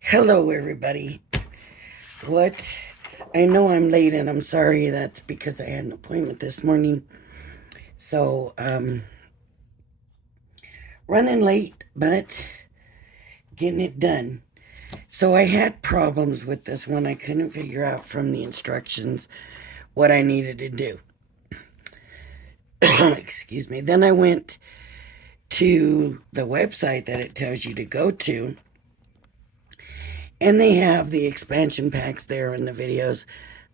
Hello, everybody. What? I know I'm late, and I'm sorry. That's because I had an appointment this morning. So, running late, but getting it done. So, I had problems with this one. I couldn't figure out from the instructions what I needed to do. Excuse me. Then I went to the website that it tells you to go to, and they have the expansion packs there in the videos.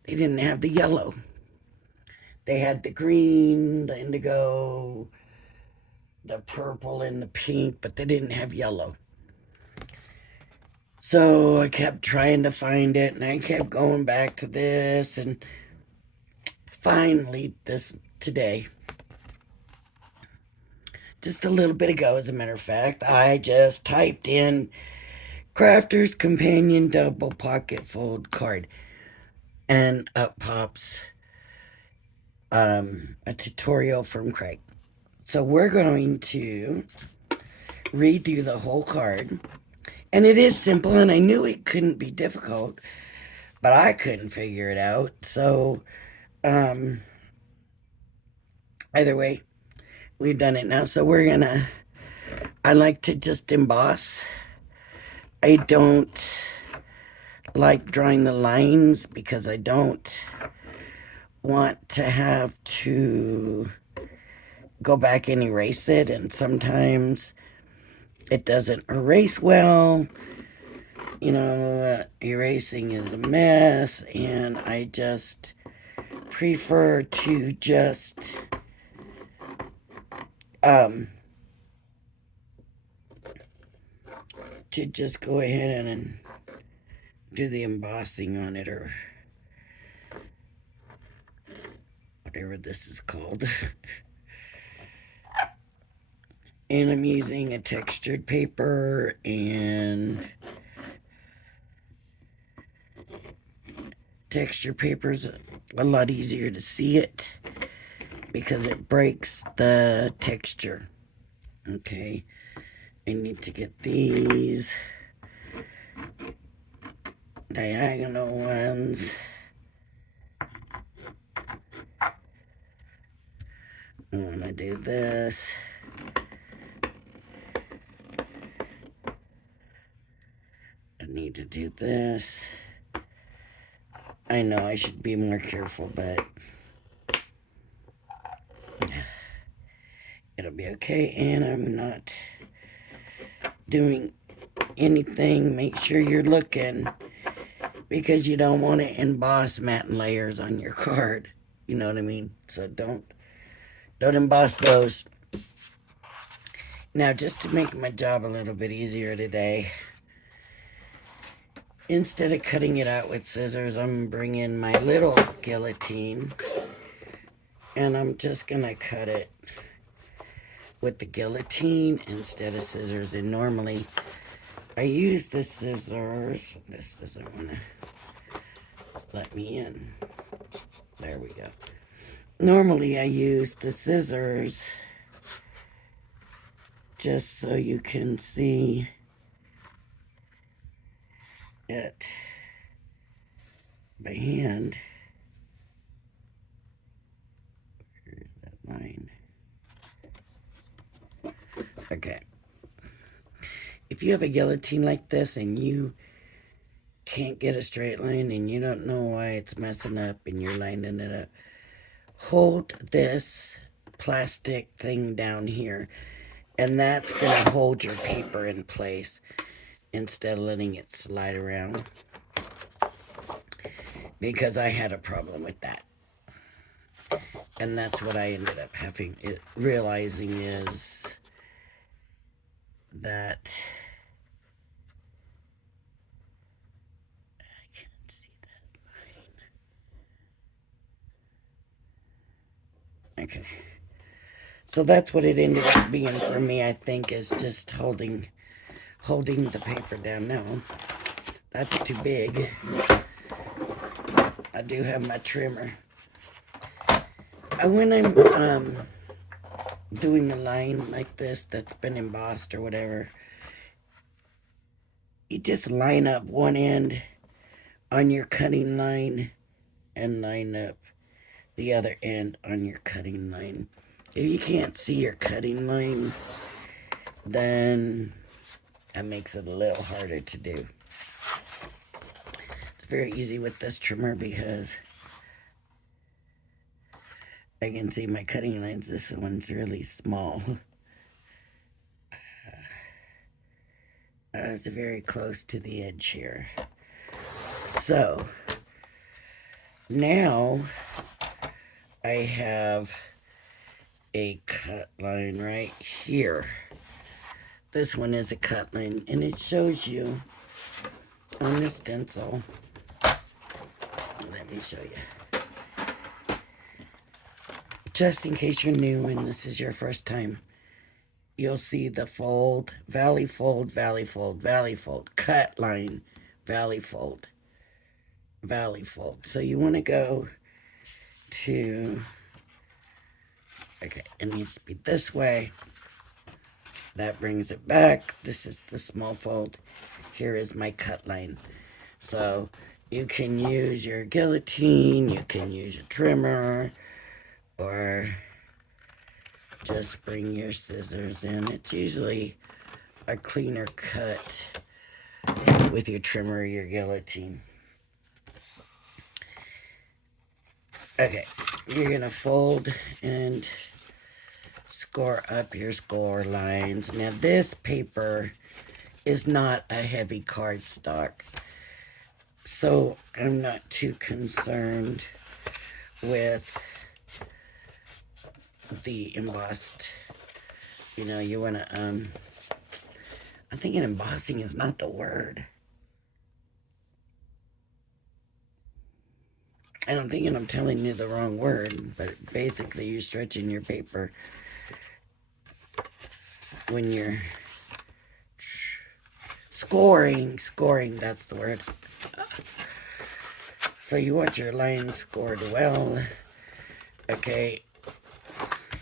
They didn't have the yellow. They had the green, the indigo, the purple, and the pink, but they didn't have yellow. So I kept trying to find it, and I kept going back to this, and finally, this today, just a little bit ago, as a matter of fact, I just typed in Crafter's Companion Double Pocket Fold Card, and up pops a tutorial from Craig. So we're going to read through the whole card. And it is simple, and I knew it couldn't be difficult, but I couldn't figure it out. So, um, either way, we've done it now. So I like to just emboss. I don't like drawing the lines because I don't want to have to go back and erase it. And sometimes it doesn't erase well. Erasing is a mess, and I just prefer um to just go ahead and do the embossing on it, or whatever this is called. And I'm using a textured paper, and texture paper's a lot easier to see it because it breaks the texture. Okay, I need to get these diagonal ones. I want to do this. I need to do this. I know I should be more careful, but it'll be okay. And I'm not doing anything. Make sure you're looking, because you don't want to emboss matte layers on your card. You know what I mean? So don't emboss those. Now, just to make my job a little bit easier today, instead of cutting it out with scissors, I'm bringing my little guillotine, and I'm just gonna cut it with the guillotine instead of scissors. And normally I use the scissors. This doesn't want to let me in. There we go. Normally I use the scissors just so you can see it by hand. Where's that line? Okay. If you have a guillotine like this and you can't get a straight line and you don't know why it's messing up and you're lining it up, hold this plastic thing down here, and that's going to hold your paper in place instead of letting it slide around, because I had a problem with that. And that's what I ended up realizing is that I can't see that line. Okay. So that's what it ended up being for me, I think, is just holding the paper down. Now, that's too big. I do have my trimmer. When I'm doing a line like this that's been embossed or whatever, you just line up one end on your cutting line and line up the other end on your cutting line. If you can't see your cutting line, then that makes it a little harder to do. It's very easy with this trimmer because I can see my cutting lines. This one's really small. It's very close to the edge here. So now I have a cut line right here. This one is a cut line, and it shows you on the stencil. Let me show you. Just in case you're new and this is your first time, you'll see the fold, valley fold, valley fold, valley fold, cut line, valley fold, valley fold. So you want to go to, okay, it needs to be this way. That brings it back. This is the small fold. Here is my cut line. So you can use your guillotine, you can use your trimmer, or just bring your scissors in. It's usually a cleaner cut with your trimmer or your guillotine. Okay, you're gonna fold and score up your score lines. Now this paper is not a heavy cardstock, so I'm not too concerned with the embossed. You know, you want to, I'm thinking embossing is not the word. And I'm thinking I'm telling you the wrong word, but basically you're stretching your paper when you're scoring, that's the word. So you want your lines scored well. Okay.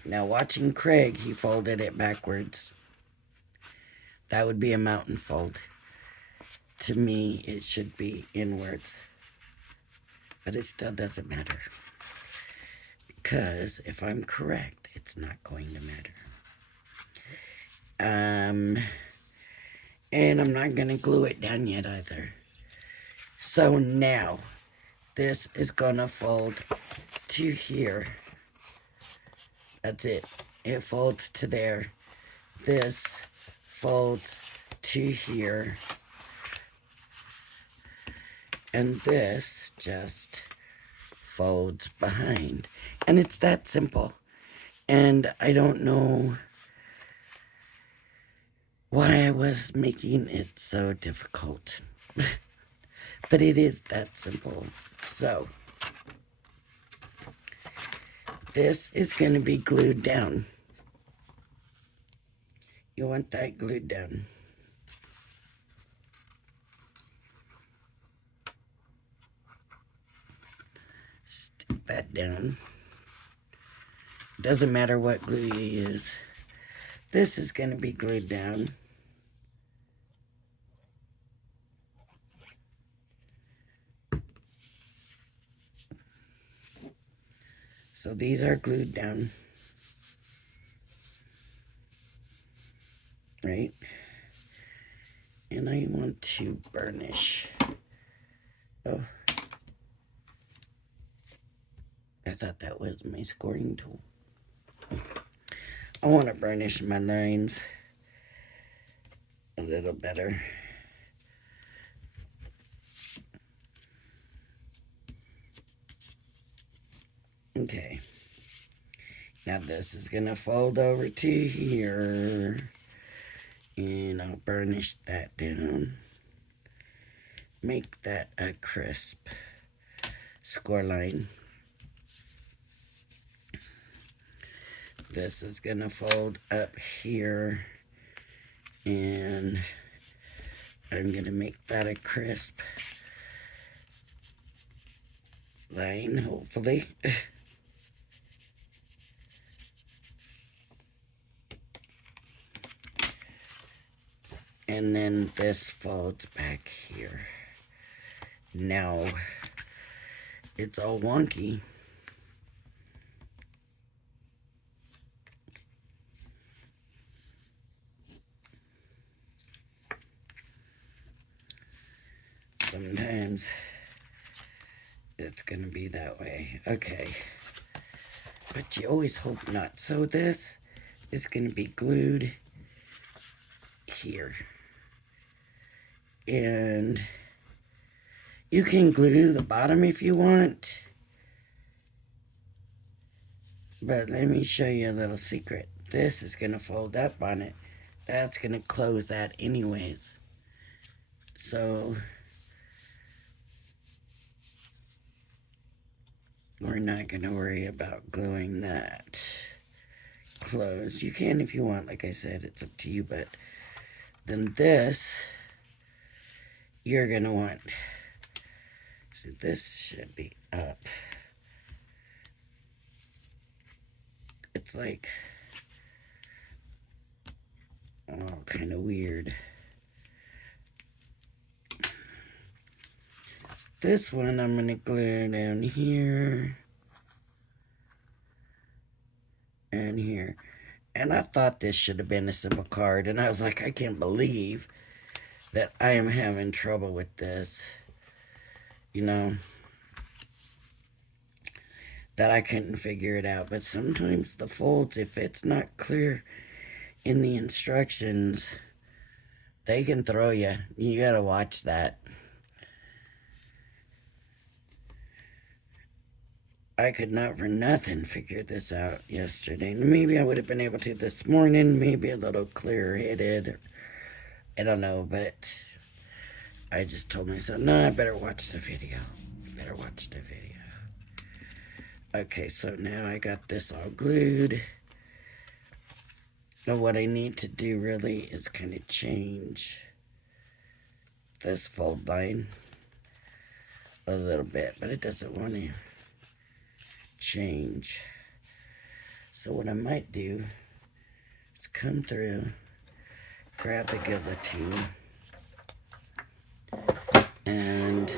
Now watching Craig, he folded it backwards. That would be a mountain fold. To me, it should be inwards. But it still doesn't matter. Because if I'm correct, it's not going to matter. And I'm not going to glue it down yet either. So now, this is going to fold to here. That's it. It folds to there. This folds to here. And this just folds behind. And it's that simple. And I don't know why I was making it so difficult. But it is that simple. So this is going to be glued down. You want that glued down. Stick that down. Doesn't matter what glue you use. This is going to be glued down. So these are glued down. Right? And I want to burnish. Oh. I thought that was my scoring tool. I want to burnish my lines a little better. Okay. Now this is going to fold over to here. And I'll burnish that down. Make that a crisp score line. This is going to fold up here. And I'm going to make that a crisp line, hopefully. And then this folds back here. Now, it's all wonky. Sometimes it's gonna be that way. Okay. But you always hope not. So this is gonna be glued here. And you can glue the bottom if you want. But let me show you a little secret. This is gonna fold up on it. That's gonna close that anyways. So we're not going to worry about gluing that closed. You can if you want, like I said, it's up to you, but then this, you're going to want, so this should be up. It's like, oh, kind of weird. This one I'm going to glue down here and here. And I thought this should have been a simple card. And I was like, I can't believe that I am having trouble with this. You know, that I couldn't figure it out. But sometimes the folds, if it's not clear in the instructions, they can throw you. You got to watch that. I could not for nothing figure this out yesterday. Maybe I would have been able to this morning, maybe a little clear-headed. I don't know, but I just told myself, no, I better watch the video. Better watch the video. Okay, so now I got this all glued. Now what I need to do really is kind of change this fold line a little bit, but it doesn't want to change. So what I might do is come through, grab the guillotine, and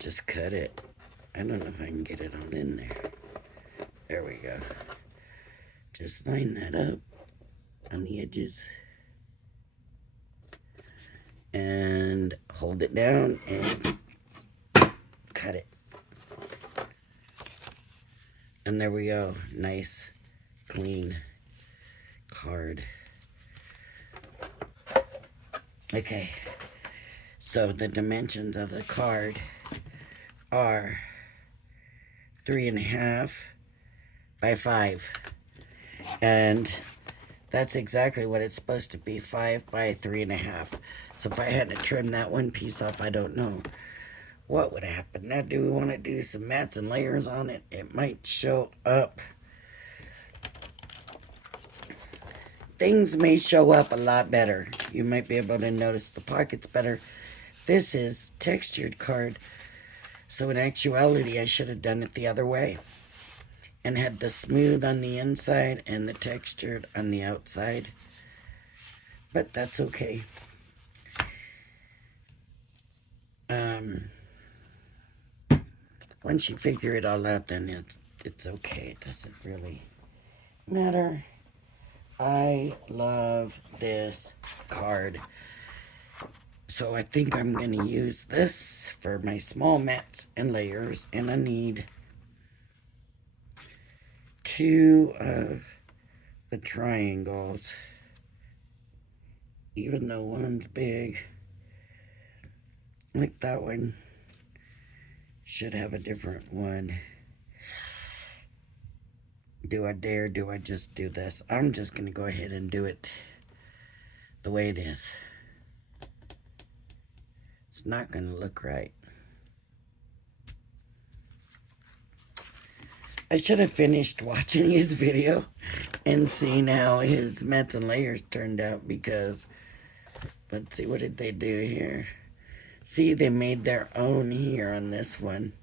just cut it. I don't know if I can get it all in there. There we go. Just line that up on the edges and hold it down and cut it. And there we go. Nice, clean card. Okay. So the dimensions of the card are 3.5 by 5. And that's exactly what it's supposed to be, 5 by 3.5. So if I had to trim that one piece off, I don't know what would happen. Now, do we want to do some mats and layers on it? It might show up. Things may show up a lot better. You might be able to notice the pockets better. This is textured card. So in actuality, I should have done it the other way. And had the smooth on the inside and the textured on the outside. But that's okay. Once you figure it all out, then it's okay. It doesn't really matter. I love this card. So I think I'm going to use this for my small mats and layers. And I need 2 of the triangles. Even though one's big. Like that one. Should have a different one. Do I dare? Do I just do this? I'm just going to go ahead and do it the way it is. It's not going to look right. I should have finished watching his video and seen how his mats and layers turned out because, let's see, what did they do here? See, they made their own here on this one.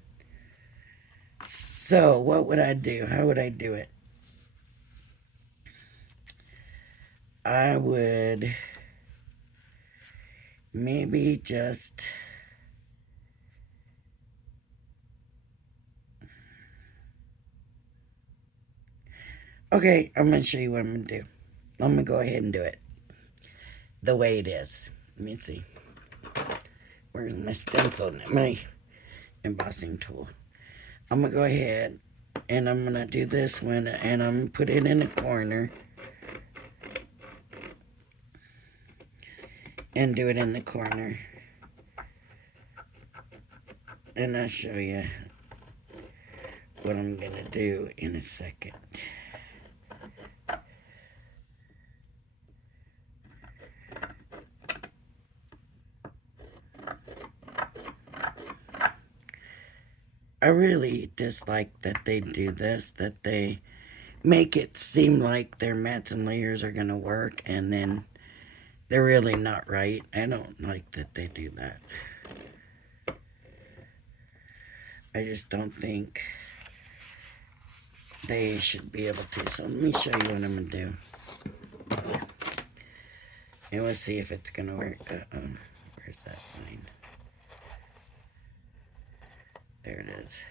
So, what would I do? How would I do it? I would maybe just okay, I'm going to show you what I'm going to do. I'm going to go ahead and do it the way it is. Let me see. Where's my stencil? My embossing tool. I'm going to go ahead and I'm going to do this one and I'm going to put it in a corner and do it in the corner. And I'll show you what I'm going to do in a second. I really dislike that they do this, that they make it seem like their mats and layers are going to work, and then they're really not right. I don't like that they do that. I just don't think they should be able to. So let me show you what I'm going to do. And we'll see if it's going to work. Where's that line? There it is.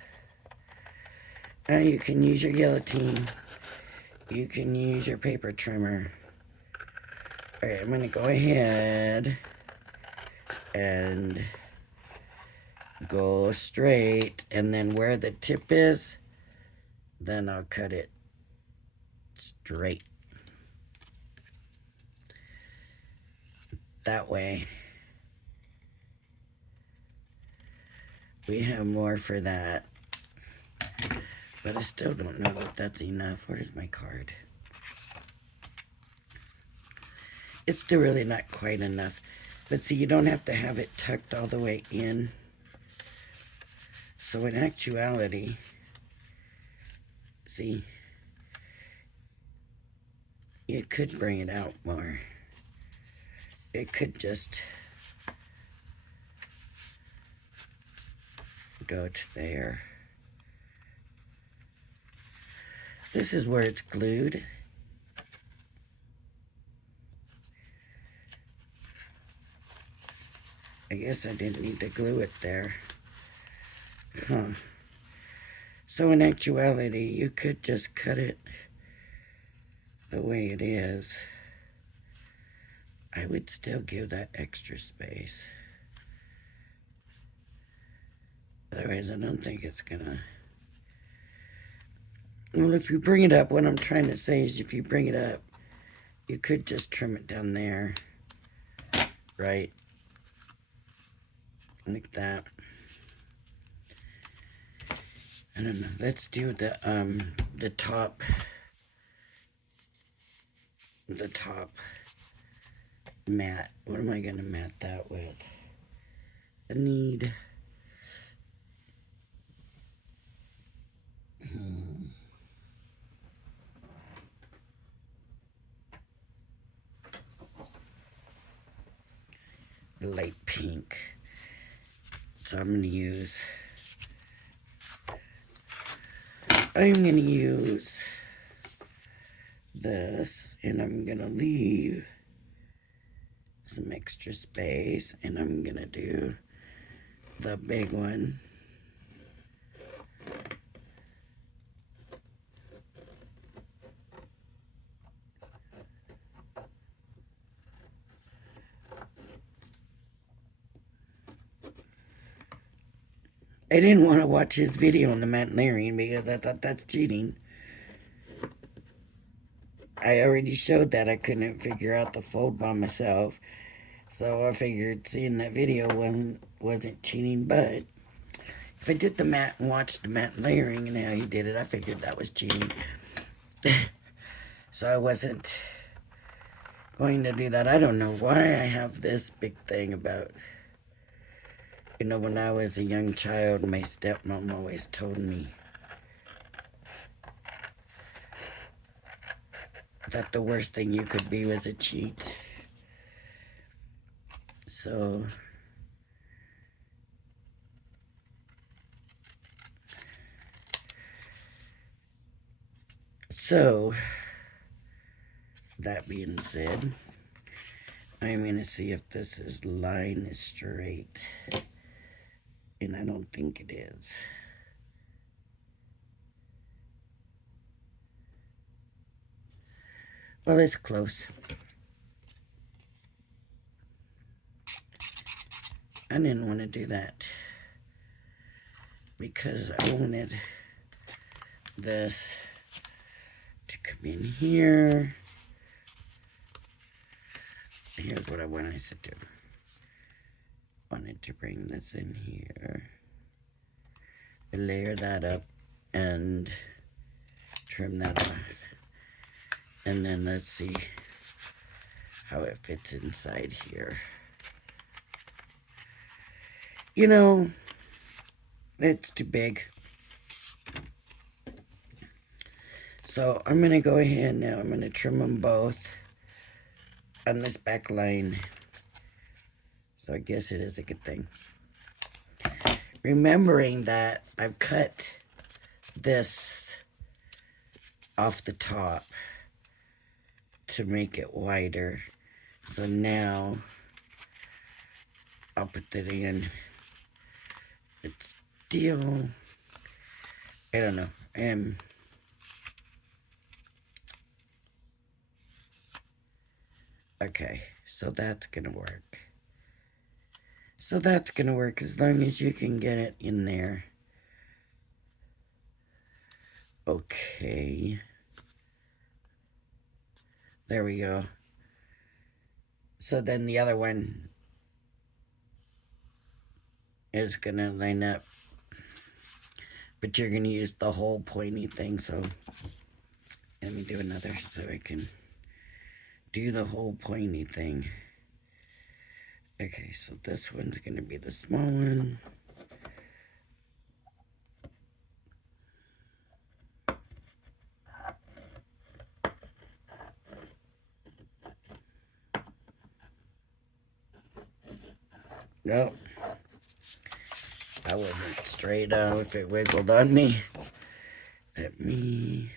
You can use your guillotine. You can use your paper trimmer. Alright, I'm going to go ahead and go straight. And then where the tip is, then I'll cut it straight. That way, we have more for that. But I still don't know if that's enough. Where's my card? It's still really not quite enough. But see, you don't have to have it tucked all the way in. So in actuality, see, you could bring it out more. It could just go to there. This is where it's glued. I guess I didn't need to glue it there. Huh. So in actuality, you could just cut it the way it is. I would still give that extra space. Otherwise, I don't think it's gonna... Well, if you bring it up, what I'm trying to say is if you bring it up, you could just trim it down there. Right? Like that. I don't know. Let's do the top. The top mat. What am I going to mat that with? I need... light pink. So I'm going to use this, and I'm going to leave some extra space, and I'm going to do the big one. I didn't want to watch his video on the mat layering because I thought that's cheating. I already showed that I couldn't figure out the fold by myself. So I figured seeing that video wasn't cheating, but if I did the mat and watched the mat layering and how he did it, I figured that was cheating. So I wasn't going to do that. I don't know why I have this big thing about... You know, when I was a young child, my stepmom always told me that the worst thing you could be was a cheat. So that being said, I'm going to see if this line is straight. And I don't think it is. Well, it's close. I didn't want to do that because I wanted this to come in here. Here's what I wanted to do. Wanted to bring this in here, layer that up, and trim that off. And then let's see how it fits inside here. You know, it's too big. So I'm going to go ahead now. I'm going to trim them both on this back line. So I guess it is a good thing. Remembering that I've cut this off the top to make it wider. So now I'll put that in. It's still, I don't know. Okay, so that's gonna work. So that's gonna work as long as you can get it in there. Okay. There we go. So then the other one is gonna line up. But you're gonna use the whole pointy thing, so let me do another so I can do the whole pointy thing. Okay, so this one's gonna be the small one. Nope. I wasn't straight on if it wiggled on me. Let me...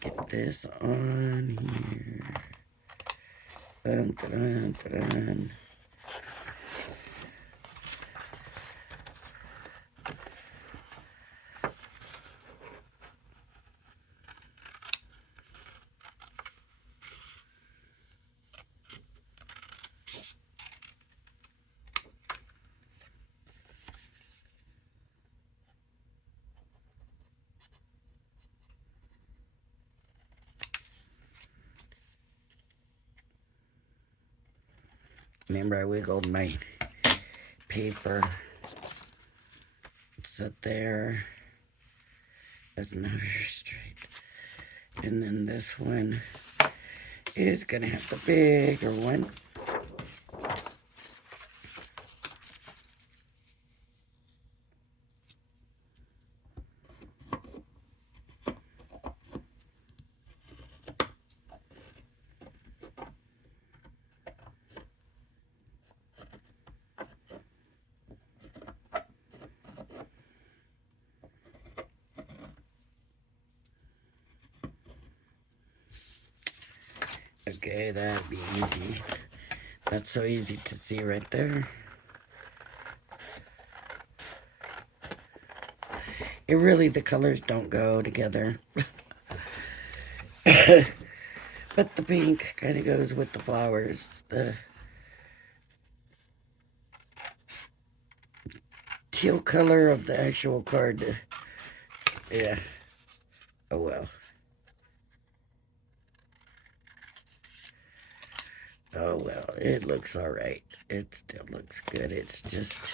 get this on here. Dun, dun, dun, dun. Remember, I wiggled my paper. Sit there. That's not very straight. And then this one is gonna have the bigger one. Okay, that'd be easy. That's so easy to see right there. It really, the colors don't go together. But the pink kind of goes with the flowers. The teal color of the actual card. Yeah. Oh well. Oh well, it looks alright. It still looks good. It's just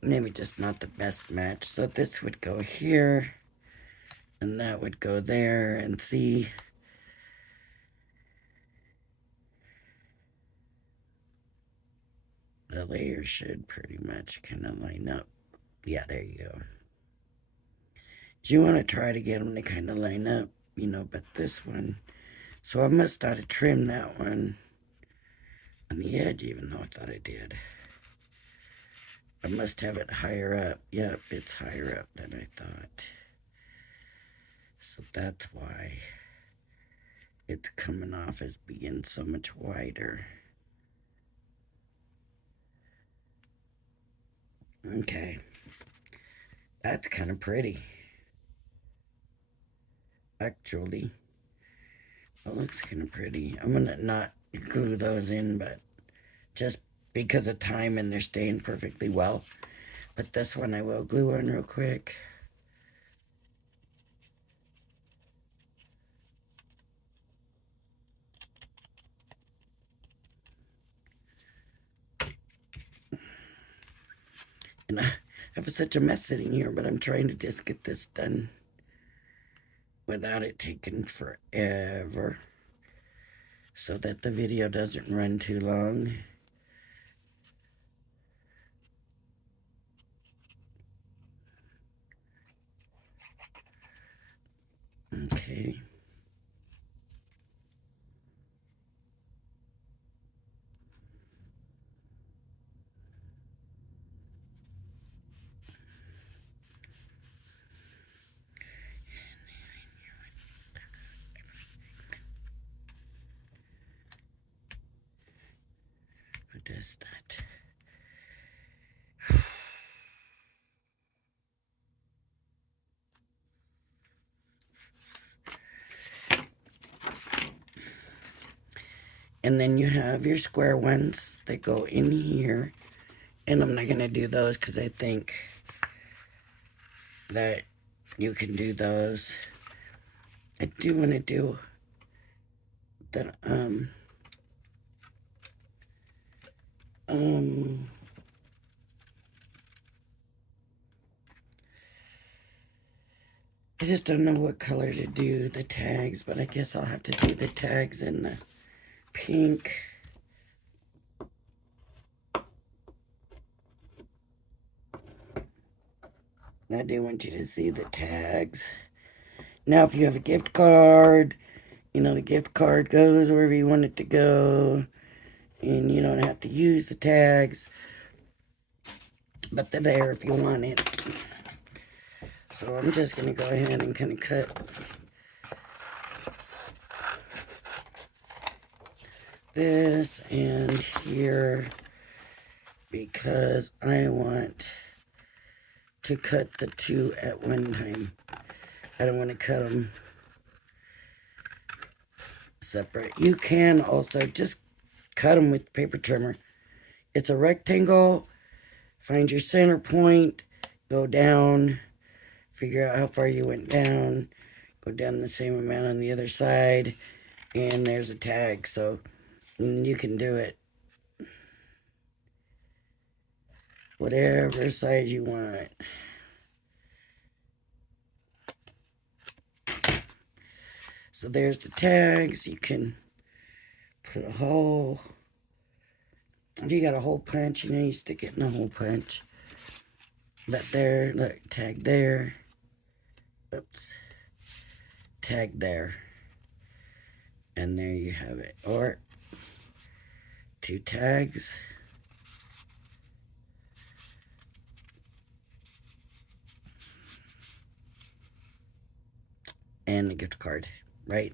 maybe just not the best match. So this would go here, and that would go there, and see. The layers should pretty much kind of line up. Yeah, there you go. You want to try to get them to kind of line up, you know, but this one. So I must have to trim that one on the edge, even though I thought I did. I must have it higher up. Yep, it's higher up than I thought. So that's why it's coming off as being so much wider. Okay. That's kind of pretty. Actually, it looks kind of pretty. I'm going to not glue those in, but just because of time and they're staying perfectly well. But this one I will glue on real quick. And I have such a mess sitting here, but I'm trying to just get this done without it taking forever so that the video doesn't run too long. Okay. Who does that? And then you have your square ones that go in here. And I'm not going to do those because I think that you can do those. I do want to do the, I just don't know what color to do the tags, but I guess I'll have to do the tags in the pink. I do want you to see the tags. Now, if you have a gift card, you know, the gift card goes wherever you want it to go. And you don't have to use the tags. But they're there if you want it. So I'm just going to go ahead and kind of cut this and here because I want to cut the two at one time. I don't want to cut them separate. You can also just cut them with paper trimmer. It's a rectangle. Find your center point. Go down. Figure out how far you went down. Go down the same amount on the other side. And there's a tag. So you can do it whatever size you want. So there's the tags. You can put a hole. If you got a hole punch, you know, you stick it in a hole punch. But there, look, tag there. Oops. Tag there. And there you have it. Or two tags. And a gift card, right?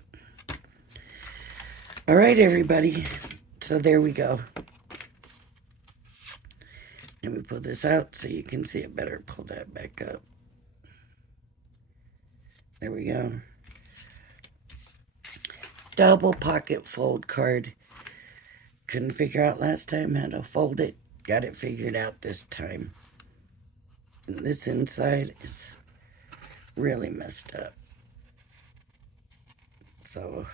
All right, everybody. So there we go. Let me pull this out so you can see it better. Pull that back up. There we go. Double pocket fold card. Couldn't figure out last time how to fold it. Got it figured out this time. And this inside is really messed up. So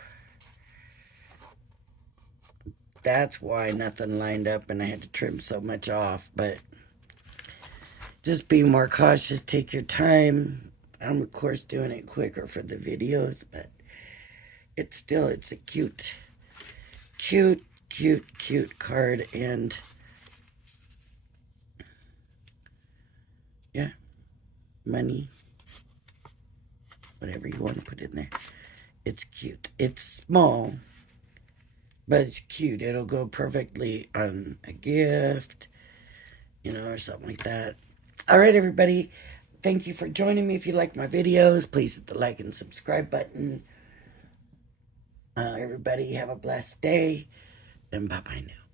that's why nothing lined up and I had to trim so much off. But just be more cautious. Take your time. I'm, of course, doing it quicker for the videos, but it's a cute card. And yeah, money, whatever you want to put in there. It's cute. It's small, but it's cute. It'll go perfectly on a gift, you know, or something like that. All right, everybody. thank you for joining me. If you like my videos, please hit the like and subscribe button. Everybody have a blessed day, and bye-bye now.